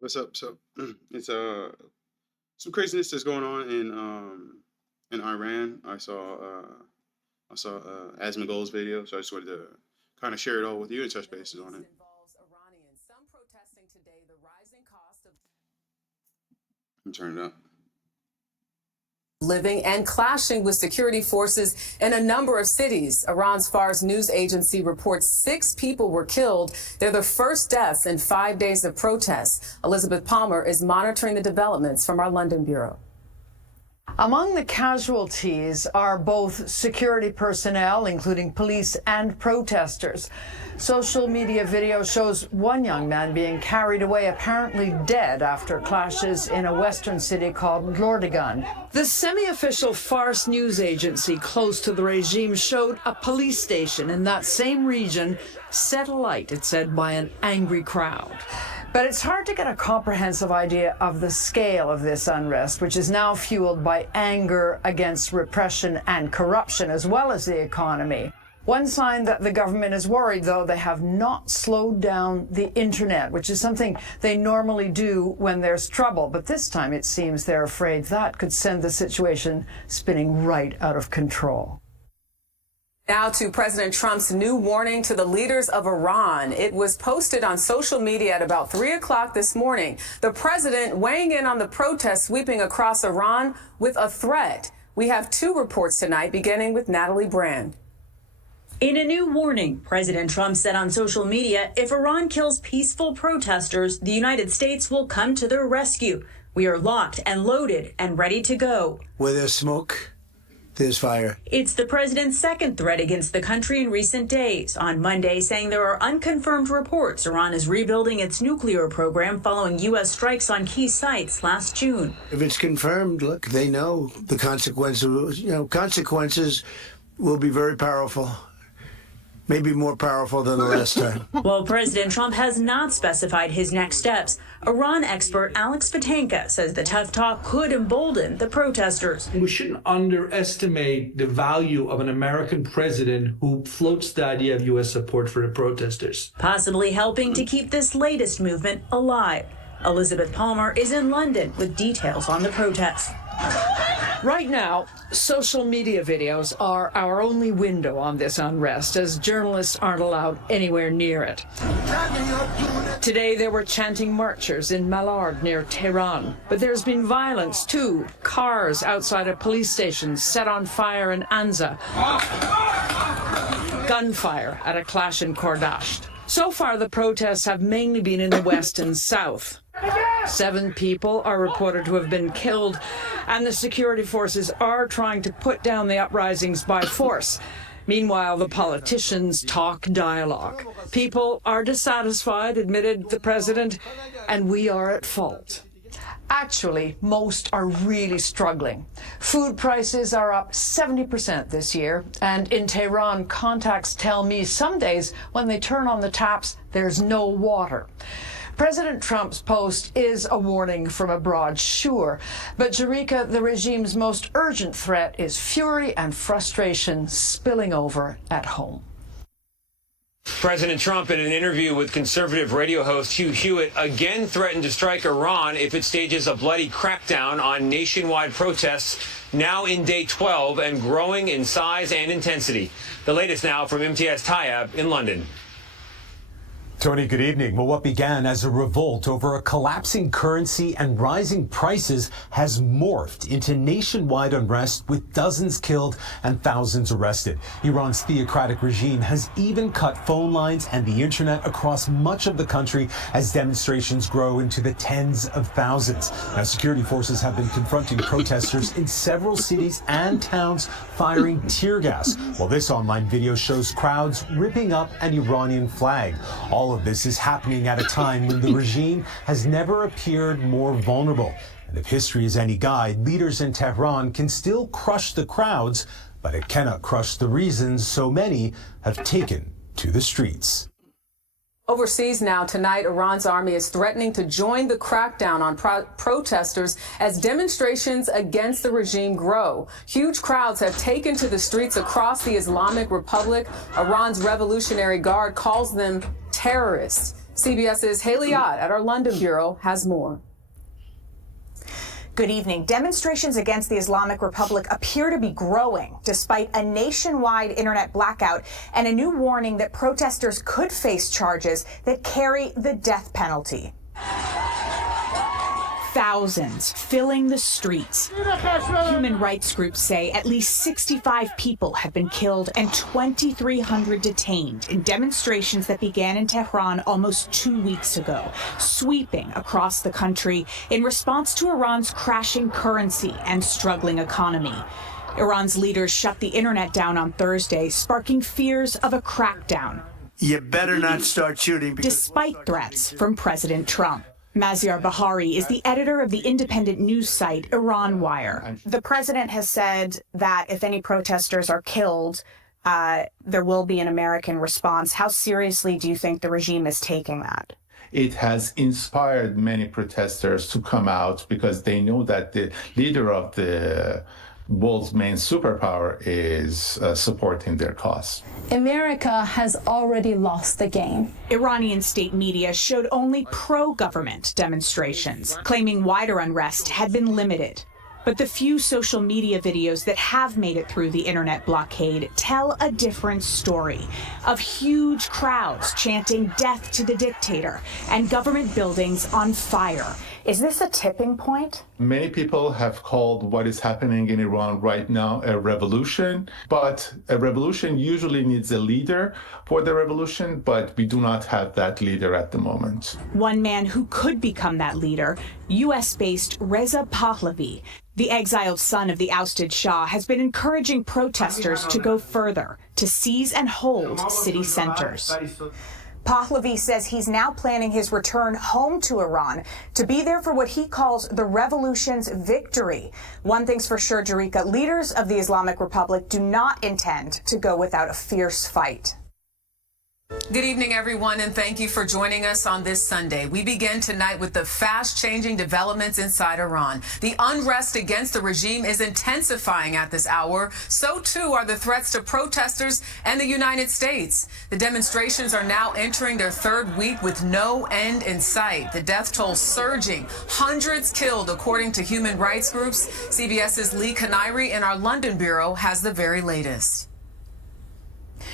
What's up? So it's some craziness that's going on in Iran. I saw Asmongold's video, so I just wanted to kind of share it all with you and touch bases on it. Involves Iranians. Some protesting today the rising cost of Turn it up. living and clashing with security forces in a number of cities. Iran's Fars news agency reports 6 people were killed. They're the first deaths in 5 days of protests. Elizabeth Palmer is monitoring the developments from our London bureau. Among the casualties are both security personnel, including police and protesters. Social media video shows one young man being carried away, apparently dead, after clashes in a western city called Lordigan. The semi-official Fars news agency close to the regime showed a police station in that same region set alight, it said, by an angry crowd. But it's hard to get a comprehensive idea of the scale of this unrest, which is now fueled by anger against repression and corruption, as well as the economy. One sign that the government is worried, though, they have not slowed down the internet, which is something they normally do when there's trouble. But this time it seems they're afraid that could send the situation spinning right out of control. Now to President Trump's new warning to the leaders of Iran. It was posted on social media at about 3 o'clock this morning. The president weighing in on the protests sweeping across Iran with a threat. We have 2 reports tonight, beginning with Natalie Brand. In a new warning, President Trump said on social media, if Iran kills peaceful protesters, the United States will come to their rescue. We are locked and loaded and ready to go. Where there's smoke, there's fire. It's the president's second threat against the country in recent days. On Monday, saying there are unconfirmed reports Iran is rebuilding its nuclear program following U.S. strikes on key sites last June. If it's confirmed, look, they know the consequences. Consequences will be very powerful. Maybe more powerful than the last time. While President Trump has not specified his next steps, Iran expert Alex Vatanka says the tough talk could embolden the protesters. We shouldn't underestimate the value of an American president who floats the idea of U.S. support for the protesters. Possibly helping to keep this latest movement alive. Elizabeth Palmer is in London with details on the protests. Right now, social media videos are our only window on this unrest, as journalists aren't allowed anywhere near it. Today, there were chanting marchers in Malard near Tehran. But there's been violence, too. Cars outside a police station set on fire in Anza. Gunfire at a clash in Kordasht. So far, the protests have mainly been in the west and south. 7 people are reported to have been killed, and the security forces are trying to put down the uprisings by force. Meanwhile, the politicians talk dialogue. People are dissatisfied, admitted the president, and we are at fault. Actually, most are really struggling. Food prices are up 70% this year, and in Tehran, contacts tell me some days when they turn on the taps, there's no water. President Trump's post is a warning from abroad, sure, but Jarika, the regime's most urgent threat is fury and frustration spilling over at home. President Trump, in an interview with conservative radio host Hugh Hewitt, again threatened to strike Iran if it stages a bloody crackdown on nationwide protests, now in day 12 and growing in size and intensity. The latest now from MTS Tayyab in London. Tony, good evening. Well, what began as a revolt over a collapsing currency and rising prices has morphed into nationwide unrest with dozens killed and thousands arrested. Iran's theocratic regime has even cut phone lines and the internet across much of the country as demonstrations grow into the tens of thousands. Now, security forces have been confronting protesters in several cities and towns, firing tear gas, while this online video shows crowds ripping up an Iranian flag. All of this is happening at a time when the regime has never appeared more vulnerable. And if history is any guide, leaders in Tehran can still crush the crowds, but it cannot crush the reasons so many have taken to the streets. Overseas now, tonight, Iran's army is threatening to join the crackdown on protesters as demonstrations against the regime grow. Huge crowds have taken to the streets across the Islamic Republic. Iran's Revolutionary Guard calls them terrorists. CBS's Haley Ott at our London bureau has more. Good evening. Demonstrations against the Islamic Republic appear to be growing despite a nationwide internet blackout and a new warning that protesters could face charges that carry the death penalty. Thousands filling the streets. Human rights groups say at least 65 people have been killed and 2,300 detained in demonstrations that began in Tehran almost 2 weeks ago, sweeping across the country in response to Iran's crashing currency and struggling economy. Iran's leaders shut the internet down on Thursday, sparking fears of a crackdown. You better not start shooting. Despite threats from President Trump. Maziar Bahari is the editor of the independent news site Iran Wire. The president has said that if any protesters are killed, there will be an American response. How seriously do you think the regime is taking that? It has inspired many protesters to come out because they know that the leader of the world's main superpower is supporting their cause. America has already lost the game. Iranian state media showed only pro-government demonstrations, claiming wider unrest had been limited. But the few social media videos that have made it through the internet blockade tell a different story of huge crowds chanting death to the dictator and government buildings on fire. Is this a tipping point? Many people have called what is happening in Iran right now a revolution, but a revolution usually needs a leader for the revolution, but we do not have that leader at the moment. One man who could become that leader, U.S.-based Reza Pahlavi, the exiled son of the ousted Shah, has been encouraging protesters to go further, to seize and hold city centers. Pahlavi says he's now planning his return home to Iran to be there for what he calls the revolution's victory. One thing's for sure, Jarika, leaders of the Islamic Republic do not intend to go without a fierce fight. Good evening, everyone, and thank you for joining us on this Sunday. We begin tonight with the fast-changing developments inside Iran. The unrest against the regime is intensifying at this hour. So, too, are the threats to protesters and the United States. The demonstrations are now entering their third week with no end in sight. The death toll surging. Hundreds killed, according to human rights groups. CBS's Lee Kanairi in our London bureau has the very latest.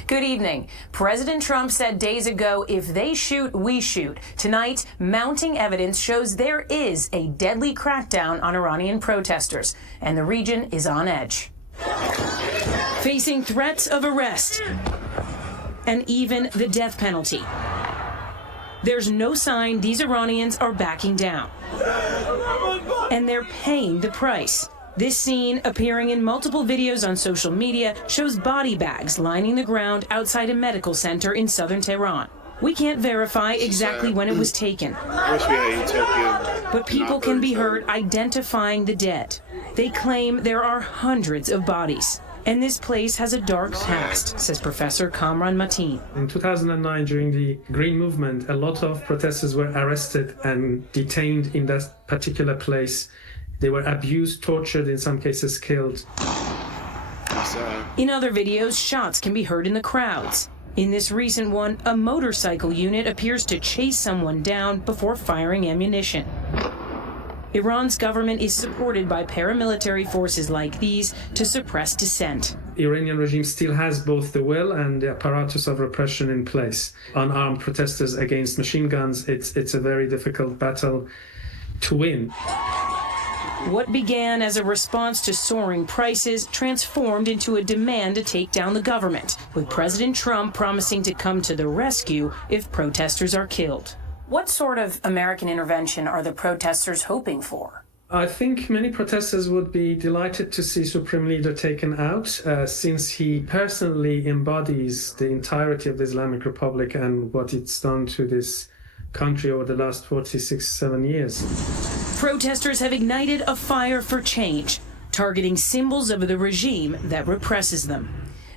Good evening. President Trump said days ago, if they shoot, we shoot. Tonight, mounting evidence shows there is a deadly crackdown on Iranian protesters, and the region is on edge. Facing threats of arrest and even the death penalty. There's no sign these Iranians are backing down. And they're paying the price. This scene, appearing in multiple videos on social media, shows body bags lining the ground outside a medical center in southern Tehran. We can't verify exactly when it was taken, but people can be heard identifying the dead. They claim there are hundreds of bodies. And this place has a dark past, says Professor Kamran Mateen. In 2009, during the Green Movement, a lot of protesters were arrested and detained in that particular place. They were abused, tortured, in some cases killed. In other videos, shots can be heard in the crowds. In this recent one, a motorcycle unit appears to chase someone down before firing ammunition. Iran's government is supported by paramilitary forces like these to suppress dissent. The Iranian regime still has both the will and the apparatus of repression in place. Unarmed protesters against machine guns, it's a very difficult battle to win. What began as a response to soaring prices transformed into a demand to take down the government, with President Trump promising to come to the rescue if protesters are killed. What sort of American intervention are the protesters hoping for? I think many protesters would be delighted to see Supreme Leader taken out, since he personally embodies the entirety of the Islamic Republic and what it's done to this country over the last 46-7 years. Protesters have ignited a fire for change, targeting symbols of the regime that represses them.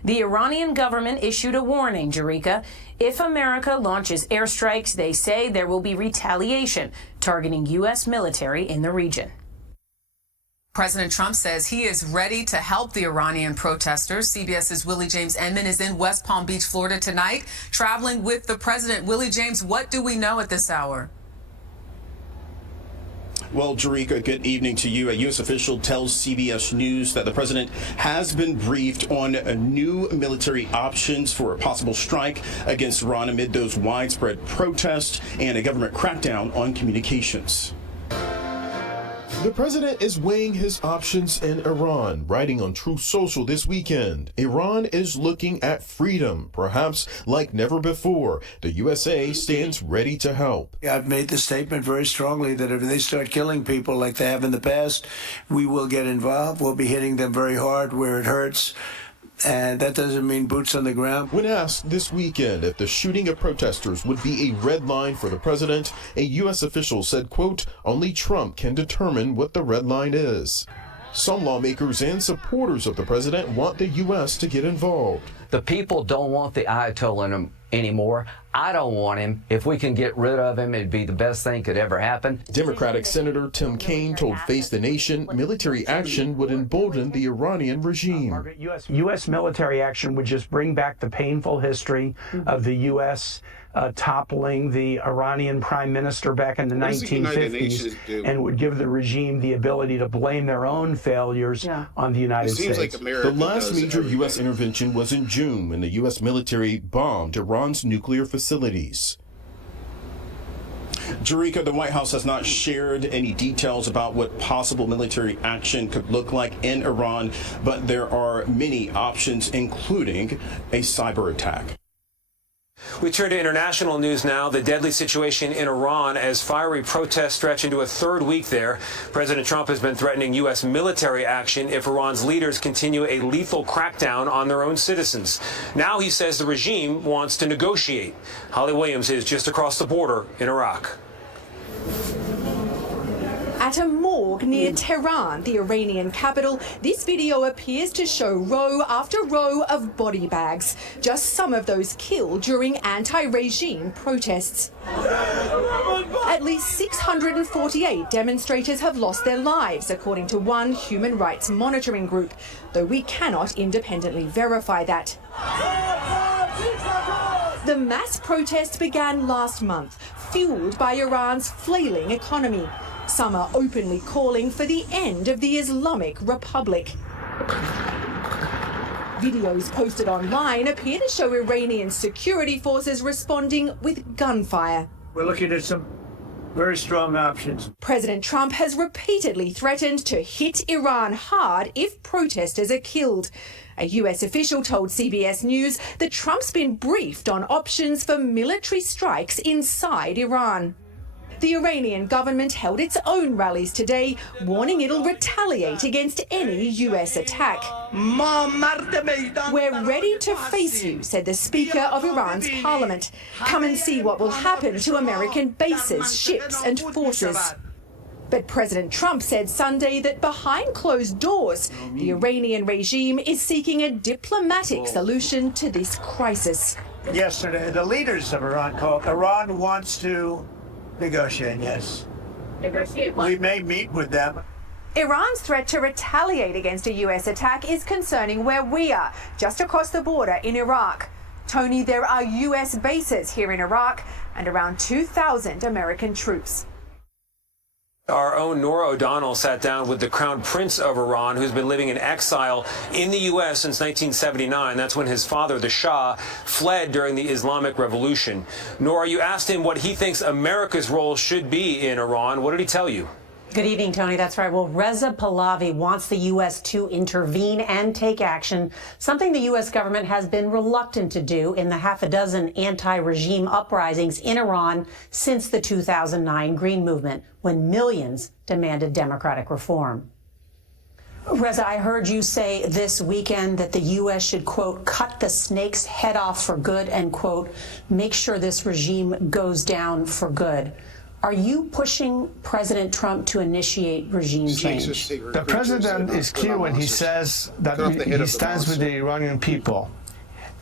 The Iranian government issued a warning, Jarika. If America launches airstrikes, they say there will be retaliation, targeting U.S. military in the region. President Trump says he is ready to help the Iranian protesters. CBS's Willie James Enman is in West Palm Beach, Florida tonight, traveling with the president. Willie James, what do we know at this hour? Well, Jerika, good evening to you. A U.S. official tells CBS News that the president has been briefed on new military options for a possible strike against Iran amid those widespread protests and a government crackdown on communications. The president is weighing his options in Iran, writing on Truth Social this weekend. Iran is looking at freedom, perhaps like never before. The USA stands ready to help. I've made the statement very strongly that if they start killing people like they have in the past, we will get involved. We'll be hitting them very hard where it hurts. And that doesn't mean boots on the ground. When asked this weekend if the shooting of protesters would be a red line for the president, a U.S. official said, quote, only Trump can determine what the red line is. Some lawmakers and supporters of the president want the U.S. to get involved. The people don't want the Ayatollah anymore. I don't want him. If we can get rid of him, it'd be the best thing could ever happen. Democratic Senator Tim Kaine told Face the Nation military action would embolden the Iranian regime. U.S. military action would just bring back the painful history of the U.S. Toppling the Iranian prime minister back in the 1950s and would give the regime the ability to blame their own failures on the United States. The last major U.S. intervention was in June when the U.S. military bombed Iran's nuclear facilities. Jerika, the White House has not shared any details about what possible military action could look like in Iran, but there are many options, including a cyber attack. We turn to international news now. The deadly situation in Iran as fiery protests stretch into a third week there. President Trump has been threatening U.S. military action if Iran's leaders continue a lethal crackdown on their own citizens. Now he says the regime wants to negotiate. Holly Williams is just across the border in Iraq. At a morgue near Tehran, the Iranian capital, this video appears to show row after row of body bags, just some of those killed during anti-regime protests. At least 648 demonstrators have lost their lives, according to one human rights monitoring group, though we cannot independently verify that. The mass protests began last month, fueled by Iran's flailing economy. Some are openly calling for the end of the Islamic Republic. Videos posted online appear to show Iranian security forces responding with gunfire. We're looking at some very strong options. President Trump has repeatedly threatened to hit Iran hard if protesters are killed. A U.S. official told CBS News that Trump's been briefed on options for military strikes inside Iran. The Iranian government held its own rallies today, warning it'll retaliate against any U.S. attack. We're ready to face you, said the Speaker of Iran's parliament. Come and see what will happen to American bases, ships and forces. But President Trump said Sunday that behind closed doors, the Iranian regime is seeking a diplomatic solution to this crisis. Yesterday, the leaders of Iran called. Iran wants to negotiate, yes. We may meet with them. Iran's threat to retaliate against a U.S. attack is concerning where we are, just across the border in Iraq. Tony, there are U.S. bases here in Iraq and around 2,000 American troops. Our own Nora O'Donnell sat down with the Crown Prince of Iran, who's been living in exile in the U.S. since 1979. That's when his father, the Shah, fled during the Islamic Revolution. Nora, you asked him what he thinks America's role should be in Iran. What did he tell you? Good evening, Tony. That's right. Well, Reza Pahlavi wants the U.S. to intervene and take action, something the U.S. government has been reluctant to do in the half a dozen anti-regime uprisings in Iran since the 2009 Green Movement, when millions demanded democratic reform. Reza, I heard you say this weekend that the U.S. should, quote, cut the snake's head off for good and, quote, make sure this regime goes down for good. Are you pushing President Trump to initiate regime change? The president is clear when he says that he stands with the Iranian people.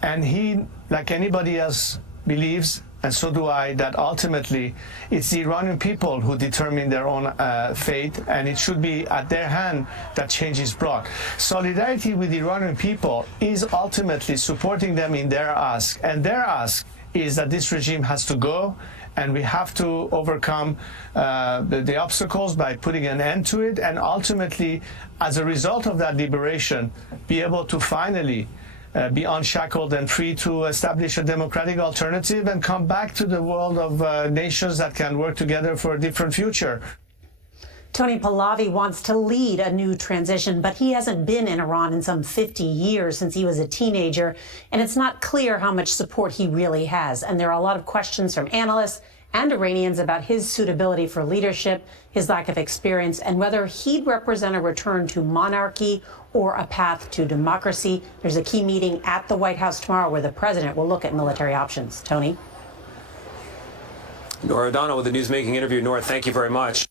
And he, like anybody else, believes and so do I, that ultimately it's the Iranian people who determine their own fate, and it should be at their hand that change is brought. Solidarity with the Iranian people is ultimately supporting them in their ask, and their ask is that this regime has to go, and we have to overcome the obstacles by putting an end to it, and ultimately, as a result of that liberation, be able to finally be unshackled and free to establish a democratic alternative and come back to the world of nations that can work together for a different future. Tony Pahlavi wants to lead a new transition, but he hasn't been in Iran in some 50 years since he was a teenager, and it's not clear how much support he really has. And there are a lot of questions from analysts and Iranians about his suitability for leadership, his lack of experience, and whether he'd represent a return to monarchy or a path to democracy. There's a key meeting at the White House tomorrow where the president will look at military options. Tony? Nora O'Donnell with the Newsmaking interview. Nora, thank you very much.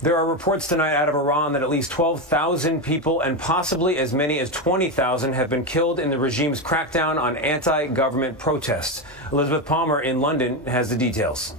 There are reports tonight out of Iran that at least 12,000 people and possibly as many as 20,000 have been killed in the regime's crackdown on anti-government protests. Elizabeth Palmer in London has the details.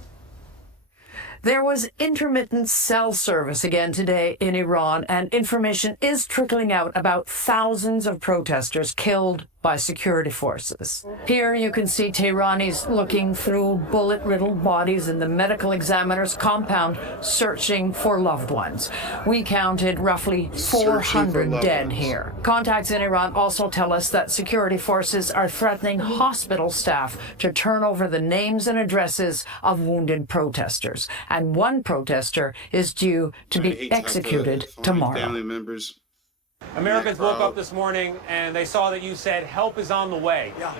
There was intermittent cell service again today in Iran, and information is trickling out about thousands of protesters killed by security forces. Here you can see Tehranis looking through bullet-riddled bodies in the medical examiner's compound searching for loved ones. We counted roughly 400 dead here. Contacts in Iran also tell us that security forces are threatening hospital staff to turn over the names and addresses of wounded protesters. And one protester is due to be executed tomorrow. Family members. Americans woke up this morning and they saw that you said help is on the way. Yeah.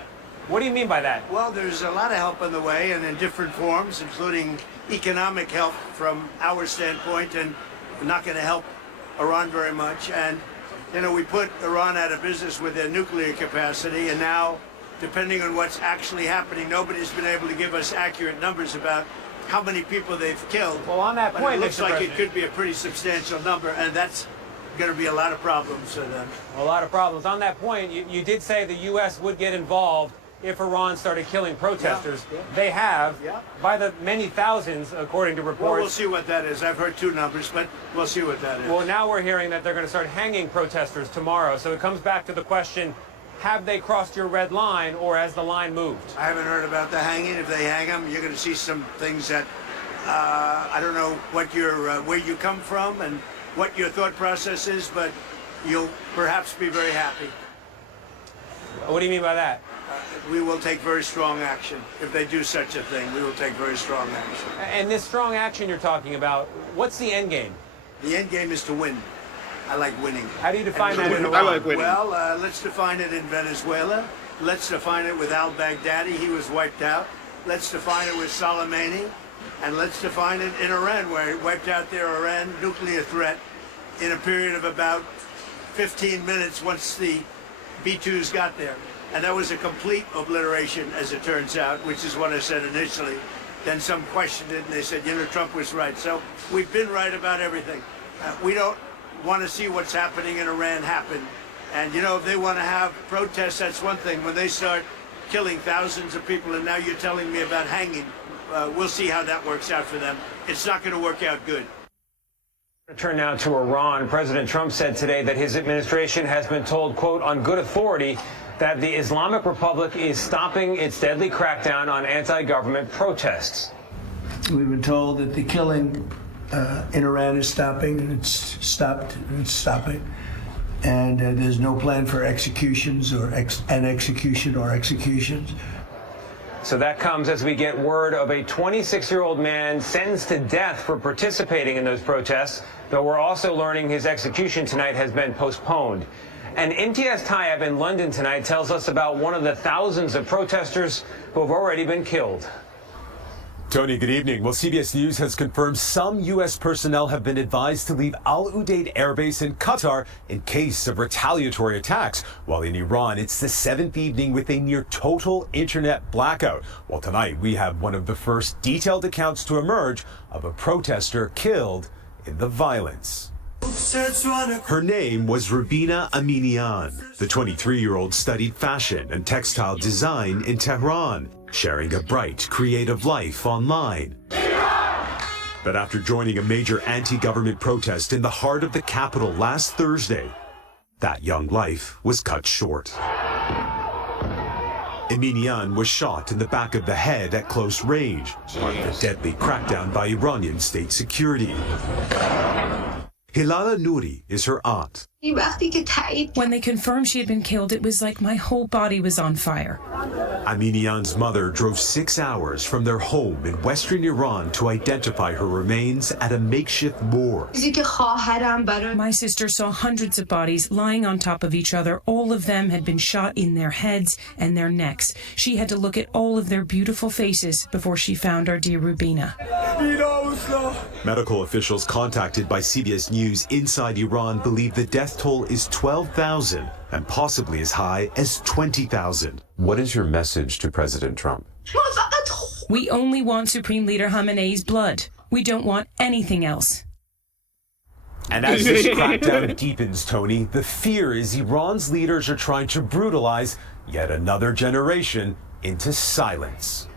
What do you mean by that? Well, there's a lot of help on the way, and in different forms, including economic help from our standpoint, and not going to help Iran very much. And, you know, we put Iran out of business with their nuclear capacity, and now, depending on what's actually happening, nobody's been able to give us accurate numbers about how many people they've killed. Well, on that point, it looks Mr. like President, it could be a pretty substantial number, and that's going to be a lot of problems for them. a lot of problems. On that point, you did say the U.S. would get involved if Iran started killing protesters. Yeah. They have, by the many thousands, according to reports. Well, we'll see what that is. I've heard two numbers, but we'll see what that is. Well, now we're hearing that they're going to start hanging protesters tomorrow. So it comes back to the question, have they crossed your red line, or has the line moved? I haven't heard about the hanging. If they hang them, you're going to see some things that I don't know what your where you come from and what your thought process is, but you'll perhaps be very happy. What do you mean by that? We will take very strong action. If they do such a thing, we will take very strong action. And this strong action you're talking about, what's the end game? The end game is to win. I like winning. How do you define that in Iran? I like winning. Well, let's define it in Venezuela. Let's define it with al-Baghdadi. He was wiped out. Let's define it with Soleimani. And let's define it in Iran, where he wiped out their Iran nuclear threat in a period of about 15 minutes once the B-2s got there. And that was a complete obliteration, as it turns out, which is what I said initially. Then some questioned it, and they said, you know, Trump was right. So we've been right about everything. We don't want to see what's happening in Iran happen. And, you know, if they want to have protests, that's one thing. When they start killing thousands of people, and now you're telling me about hanging, we'll see how that works out for them. It's not going to work out good. Turn now to Iran. President Trump said today that his administration has been told, quote, on good authority, that the Islamic Republic is stopping its deadly crackdown on anti-government protests. We've been told that the killing in Iran is stopping, and it's stopped, and it's stopping. And there's no plan for executions or executions. So that comes as we get word of a 26-year-old man sentenced to death for participating in those protests, though we're also learning his execution tonight has been postponed. And Imtiaz Tayeb in London tonight tells us about one of the thousands of protesters who have already been killed. Tony, good evening. Well, CBS News has confirmed some U.S. personnel have been advised to leave Al Udeid Air Base in Qatar in case of retaliatory attacks. While in Iran, it's the 7th evening with a near total internet blackout. Well, tonight we have one of the first detailed accounts to emerge of a protester killed in the violence. Her name was Rabina Aminian. The 23-year-old studied fashion and textile design in Tehran. sharing a bright, creative life online. But after joining a major anti-government protest in the heart of the capital last Thursday, that young life was cut short. Eminian was shot in the back of the head at close range, part of a deadly crackdown by Iranian state security. Hilala Nouri is her aunt. When they confirmed she had been killed, it was like my whole body was on fire. Aminian's mother drove 6 hours from their home in western Iran to identify her remains at a makeshift morgue. My sister saw hundreds of bodies lying on top of each other. All of them had been shot in their heads and their necks. She had to look at all of their beautiful faces before she found our dear Rubina. Medical officials contacted by CBS News inside Iran believe the death toll is 12,000 and possibly as high as 20,000. What is your message to President Trump? We only want Supreme Leader Khamenei's blood. We don't want anything else. And as this crackdown deepens, Tony, the fear is Iran's leaders are trying to brutalize yet another generation into silence.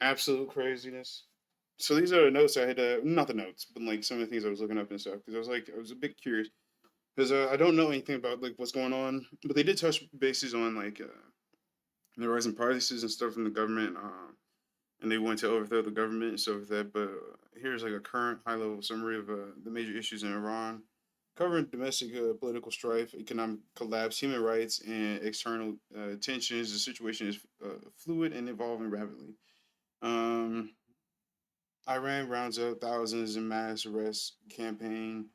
Absolute craziness. So these are the notes I had, not the notes, but like some of the things I was looking up and stuff, because I was a bit curious, because I don't know anything about like what's going on, but they did touch bases on like the rising prices and stuff from the government, and they want to overthrow the government and stuff like that. But here's like a current high-level summary of the major issues in Iran, covering domestic political strife, economic collapse, human rights, and external tensions. The situation is fluid and evolving rapidly. Iran rounds up thousands in mass arrest campaign.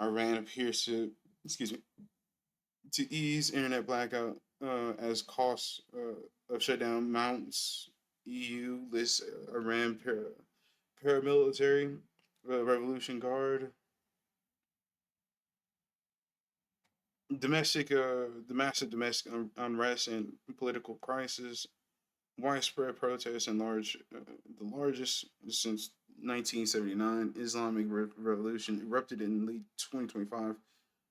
Iran appears to, to ease internet blackout as costs of shutdown mounts. EU lists Iran paramilitary revolution guard. The massive domestic unrest and political crisis. Widespread protests and the largest since 1979 Islamic revolution erupted in late 2025,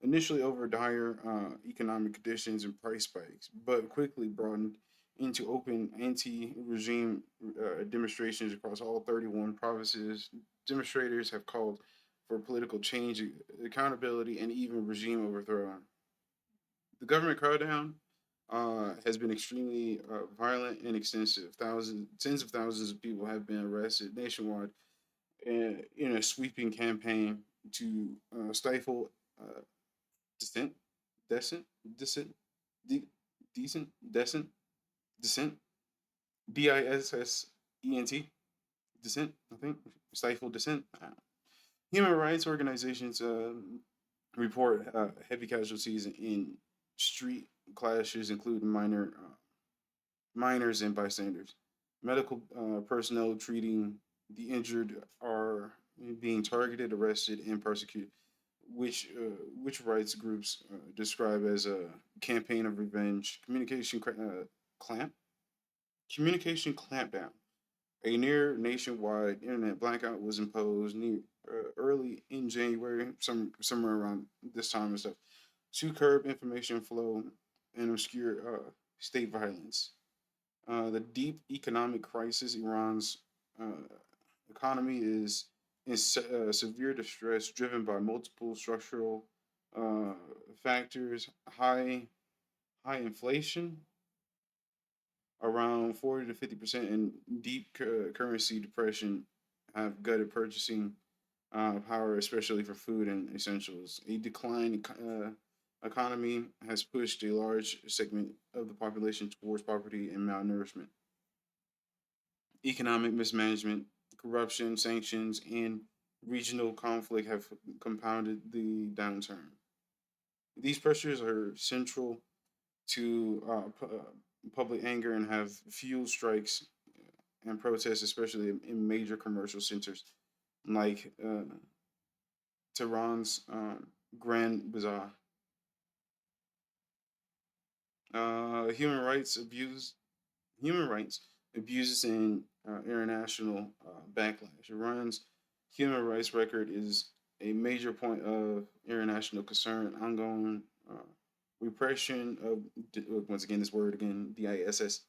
initially over dire economic conditions and price spikes, but quickly broadened into open anti-regime demonstrations across all 31 provinces. Demonstrators have called for political change, accountability, and even regime overthrow. The government crackdown has been extremely violent and extensive. Tens of thousands of people have been arrested nationwide in a sweeping campaign to stifle dissent, D-I-S-S-E-N-T, dissent, I think, stifle dissent. Human rights organizations report heavy casualties in street clashes, including minors and bystanders. Medical personnel treating the injured are being targeted, arrested, and persecuted, which rights groups describe as a campaign of revenge. Communication clampdown. A near nationwide internet blackout was imposed early in January, somewhere around this time and stuff, to curb information flow and obscure state violence. The deep economic crisis. Iran's economy is in severe distress, driven by multiple structural factors. High inflation, around 40 to 50%, and deep currency depression have gutted purchasing power, especially for food and essentials. A decline economy has pushed a large segment of the population towards poverty and malnourishment. Economic mismanagement, corruption, sanctions, and regional conflict have compounded the downturn. These pressures are central to public anger and have fueled strikes and protests, especially in major commercial centers like Tehran's Grand Bazaar. Human rights abuses and international backlash. Iran's human rights record is a major point of international concern. Ongoing repression of, once again, this word again, dissent,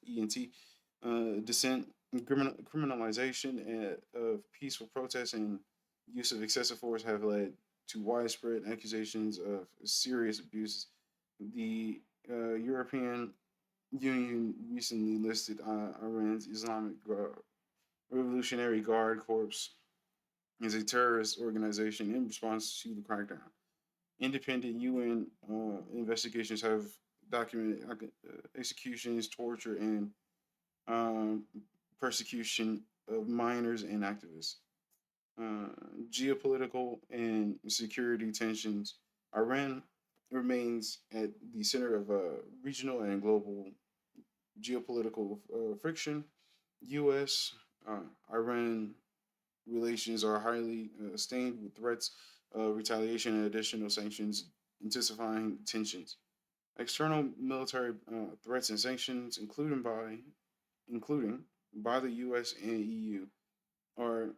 dissent, criminalization of peaceful protests and use of excessive force have led to widespread accusations of serious abuses. The European Union recently listed Iran's Islamic Revolutionary Guard Corps as a terrorist organization in response to the crackdown. Independent UN investigations have documented executions, torture, and persecution of minors and activists. Geopolitical and security tensions. Iran remains at the center of regional and global geopolitical friction. U.S. Iran relations are highly stained with threats of retaliation and additional sanctions, intensifying tensions. External military threats and sanctions, including by the U.S. and EU, are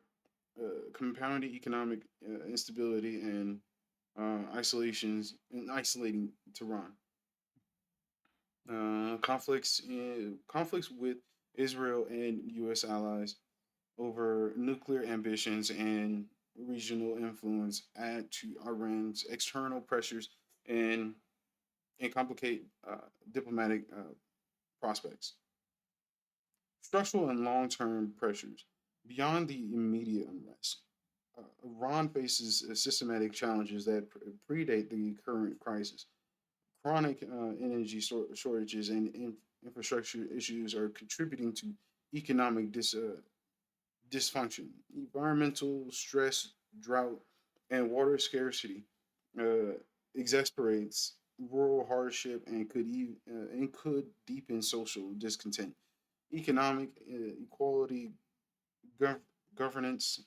compounding economic instability and isolating Tehran. Conflicts with Israel and U.S. allies over nuclear ambitions and regional influence add to Iran's external pressures and complicate diplomatic prospects. Structural and long-term pressures. Beyond the immediate unrest, Iran faces systematic challenges that predate the current crisis. Chronic energy shortages and infrastructure issues are contributing to economic dysfunction. Environmental stress, drought, and water scarcity exasperates rural hardship and could deepen social discontent. Economic equality, governance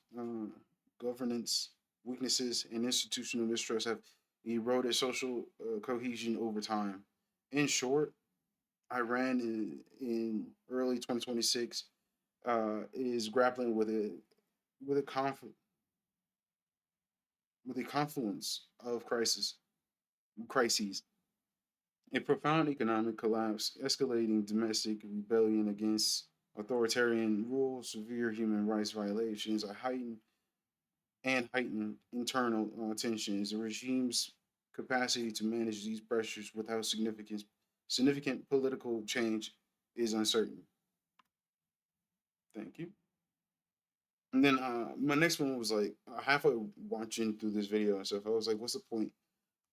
weaknesses, and institutional mistrust have eroded social cohesion over time. In short, Iran in early 2026 is grappling with a confluence of crises, a profound economic collapse, escalating domestic rebellion against authoritarian rule, severe human rights violations, heightened internal tensions. The regime's capacity to manage these pressures without significant political change is uncertain. Thank you. And then my next one was like halfway watching through this video and stuff. I was like, what's the point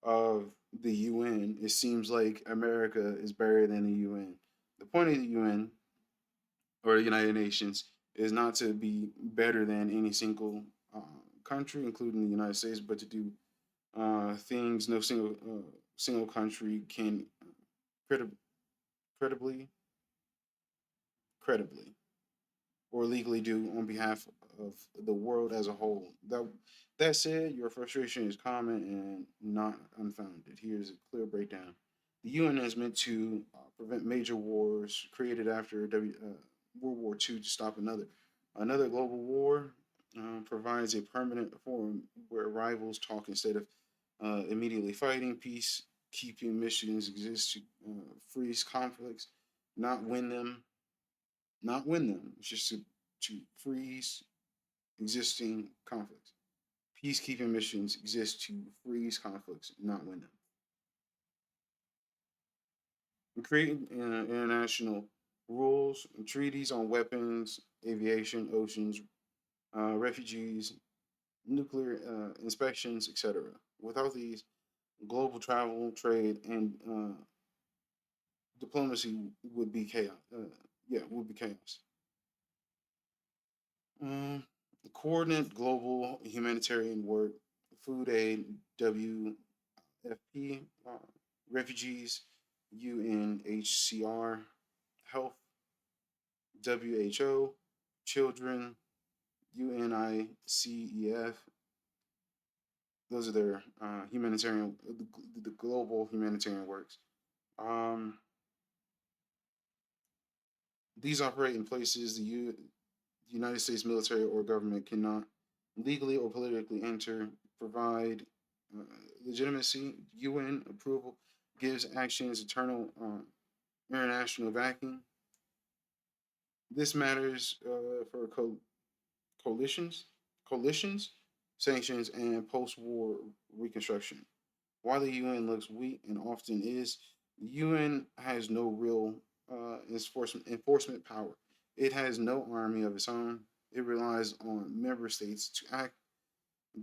of the UN? It seems like America is better than the UN. The point of the UN or the United Nations is not to be better than any single country, including the United States, but to do things no single country can credibly or legally do on behalf of the world as a whole. That said, your frustration is common and not unfounded. Here's a clear breakdown. The UN is meant to prevent major wars created after World War II to stop another global war. Provides a permanent forum where rivals talk instead of immediately fighting. Peacekeeping missions exist to freeze conflicts, not win them. It's just to freeze existing conflicts. Peacekeeping missions exist to freeze conflicts, not win them. We create international rules and treaties on weapons, aviation, oceans, refugees, nuclear inspections, etc. Without these, global travel, trade, and diplomacy would be chaos. Would be chaos. Coordinate global humanitarian work, food aid, WFP, refugees, UNHCR, health, WHO, children, UNICEF. Those are their humanitarian, the global humanitarian works. These operate in places the United States military or government cannot legally or politically enter, provide legitimacy, UN approval, gives actions eternal international backing. This matters for coalitions, sanctions, and post-war reconstruction. While the UN looks weak and often is, the UN has no real enforcement power. It has no army of its own. It relies on member states to act.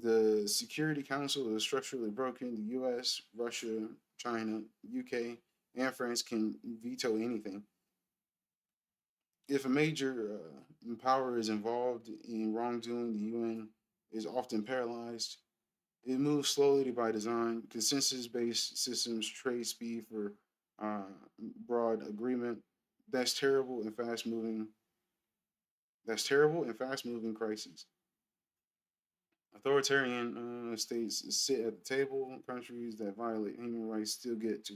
The Security Council is structurally broken. The US, Russia, China, UK, and France can veto anything. If a major power is involved in wrongdoing, the UN is often paralyzed. It moves slowly by design. Consensus-based systems trade speed for broad agreement. That's terrible and fast-moving. That's terrible and fast-moving crises. Authoritarian states sit at the table. Countries that violate human rights still get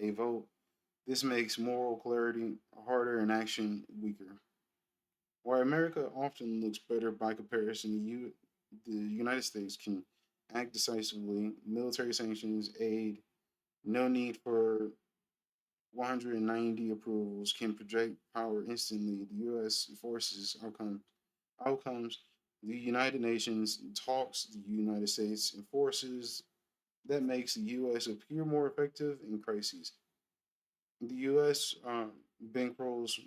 a vote. This makes moral clarity harder and action weaker. While America often looks better by comparison, the United States can act decisively. Military sanctions, aid, no need for 190 approvals, can project power instantly. The U.S. forces outcomes. The United Nations talks, the United States enforces. That makes the U.S. appear more effective in crises. The U.S. bankrolls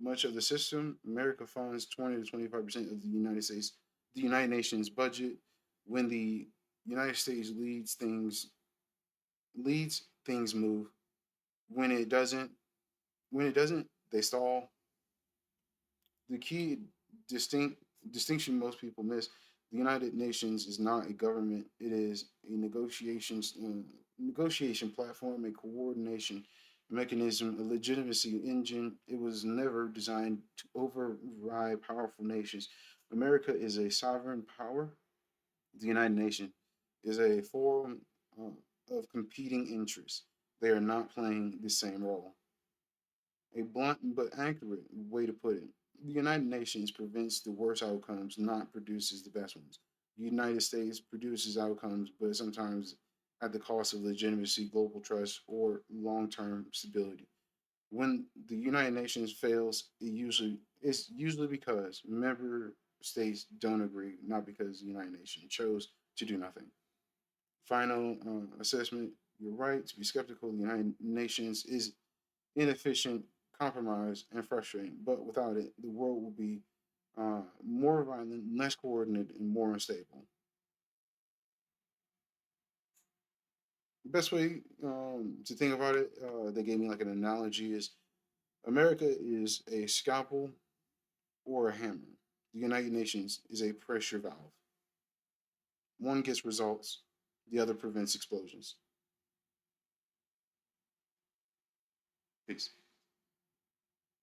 much of the system. America funds 20 to 25% of the United Nations budget. When the United States leads, things move. When it doesn't, they stall. The key distinction most people miss: the United Nations is not a government; it is a negotiation platform, a coordination mechanism, a legitimacy engine. It was never designed to override powerful nations. America is a sovereign power. The United Nations is a forum of competing interests. They are not playing the same role. A blunt but accurate way to put it: the United Nations prevents the worst outcomes, not produces the best ones. The United States produces outcomes, but sometimes at the cost of legitimacy, global trust, or long-term stability. When the United Nations fails, it's usually because member states don't agree, not because the United Nations chose to do nothing. Final assessment: you're right to be skeptical. The United Nations is inefficient, compromised, and frustrating. But without it, the world will be more violent, less coordinated, and more unstable. The best way to think about it, they gave me like an analogy, is America is a scalpel or a hammer. The United Nations is a pressure valve. One gets results, the other prevents explosions. Peace.